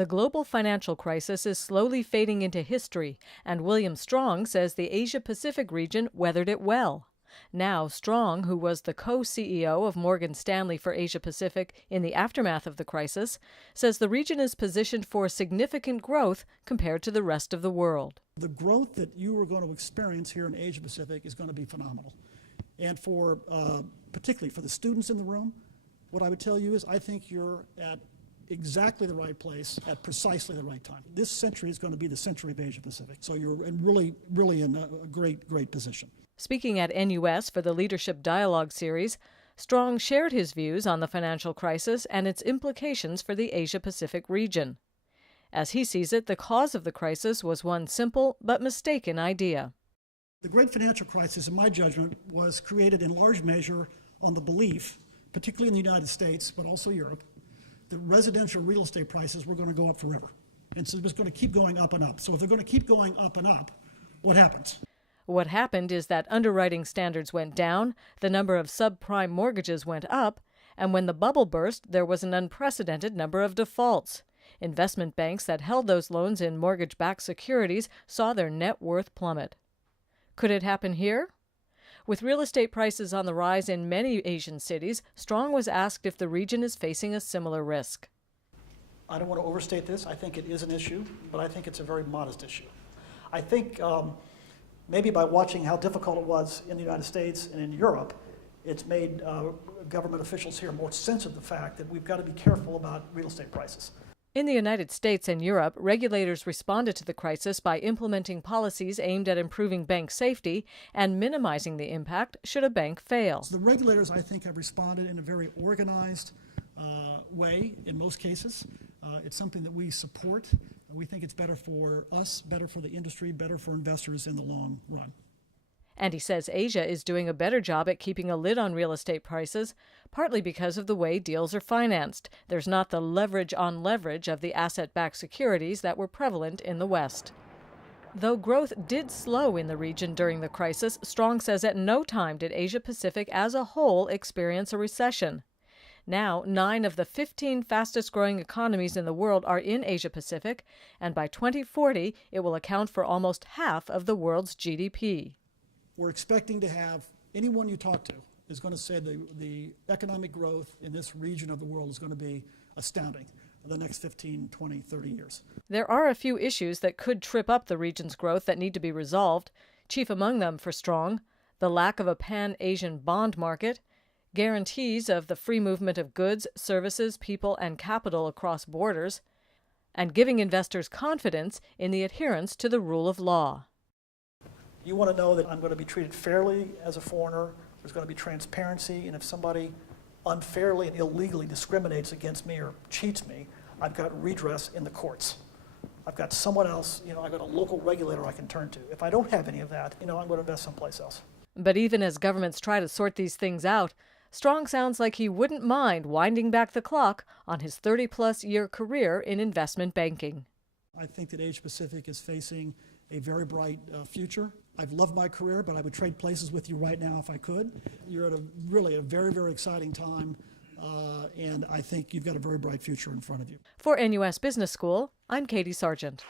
The global financial crisis is slowly fading into history, and William Strong says the Asia-Pacific region weathered it well. Now, Strong, who was the co-CEO of Morgan Stanley for Asia-Pacific in the aftermath of the crisis, says the region is positioned for significant growth compared to the rest of the world. The growth that you are going to experience here in Asia-Pacific is going to be phenomenal. And particularly for the students in the room, what I would tell you is I think you're at exactly the right place at precisely the right time. This century is going to be the century of Asia-Pacific. So you're really in a great position. Speaking at NUS for the Leadership Dialogue series, Strong shared his views on the financial crisis and its implications for the Asia-Pacific region. As he sees it, the cause of the crisis was one simple but mistaken idea. The great financial crisis, in my judgment, was created in large measure on the belief, particularly in the United States, but also Europe, that residential real estate prices were going to go up forever. And so it was going to keep going up and up. So if they're going to keep going up and up, what happens? What happened is that underwriting standards went down, the number of subprime mortgages went up, and when the bubble burst, there was an unprecedented number of defaults. Investment banks that held those loans in mortgage-backed securities saw their net worth plummet. Could it happen here? With real estate prices on the rise in many Asian cities, Strong was asked if the region is facing a similar risk. I don't want to overstate this. I think it is an issue, but I think it's a very modest issue. I think maybe by watching how difficult it was in the United States and in Europe, it's made government officials here more sensitive to the fact that we've got to be careful about real estate prices. In the United States and Europe, regulators responded to the crisis by implementing policies aimed at improving bank safety and minimizing the impact should a bank fail. So the regulators, I think, have responded in a very organized way in most cases. It's something that we support. We think it's better for us, better for the industry, better for investors in the long run. And he says Asia is doing a better job at keeping a lid on real estate prices, partly because of the way deals are financed. There's not the leverage on leverage of the asset-backed securities that were prevalent in the West. Though growth did slow in the region during the crisis, Strong says at no time did Asia-Pacific as a whole experience a recession. Now, 9 of the 15 fastest-growing economies in the world are in Asia-Pacific, and by 2040, it will account for almost half of the world's GDP. We're expecting to have anyone you talk to is going to say the economic growth in this region of the world is going to be astounding in the next 15, 20, 30 years. There are a few issues that could trip up the region's growth that need to be resolved. Chief among them for Strong, the lack of a pan-Asian bond market, guarantees of the free movement of goods, services, people, and capital across borders, and giving investors confidence in the adherence to the rule of law. You want to know that I'm going to be treated fairly as a foreigner, there's going to be transparency, and if somebody unfairly and illegally discriminates against me or cheats me, I've got redress in the courts. I've got someone else, I've got a local regulator I can turn to. If I don't have any of that, I'm going to invest someplace else. But even as governments try to sort these things out, Strong sounds like he wouldn't mind winding back the clock on his 30-plus year career in investment banking. I think that Asia-Pacific is facing a very bright future. I've loved my career, but I would trade places with you right now if I could. You're at a very, very exciting time, and I think you've got a very bright future in front of you. For NUS Business School, I'm Katie Sargent.